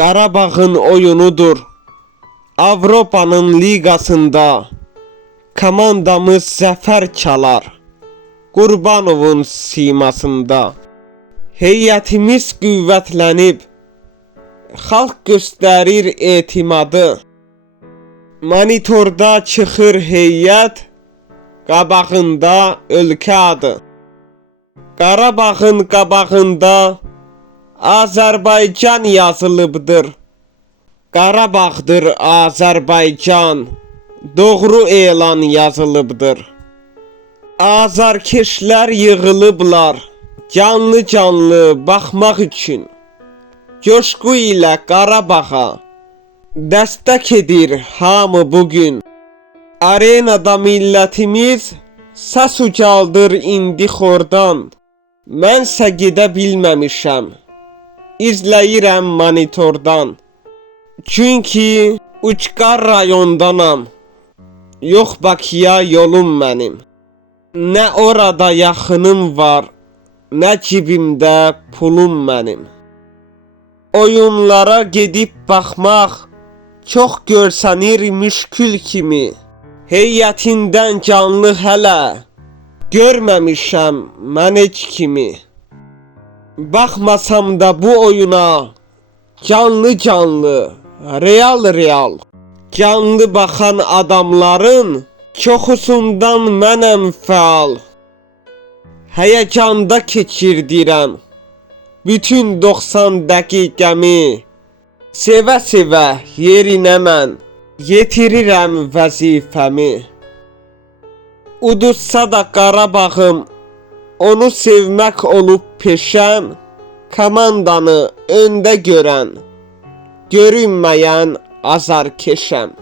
Qarabağın oyunudur. Avropanın liqasında komandamız zəfər çalar. Qurbanovun simasında heyətimiz qüvvətlənib xalq göstərir etimadı. Monitorda çıxır heyət, qabağında ölkə adı. Qarabağın qabağında Azərbaycan yazılıbdır. Qarabağdır Azərbaycan. Doğru elan yazılıbdır. Azarkeşlər yığılıblar canlı-canlı baxmaq üçün. Coşqu ilə Qarabağa dəstək edir hamı bu gün. Arenada millətimiz səs ucaldır indi xordan. Mənsə gedə bilməmişəm. İzləyirəm monitordan. Çünki uçqar rayondanam. Yox Bakıya yolum mənim. Nə orada yaxınım var, nə cibimdə pulum mənim. Oyunlara gedib baxmaq çox görsənir müşkül kimi. Heyətindən canlı hələ görməmişəm mən heç kimi. Baxmasam da bu oyuna canlı canlı, real real canlı baxan adamların çoxusundan mənəm fəal. Həyəcanda keçirdirəm bütün 90 dəqiqəmi. Sevə-sevə yerinə mən yetirirəm vəzifəmi. Uduzsa da Qarabağım onu sevmək olub peşəm, komandanı öndə görən, görünməyən azarkeşəm.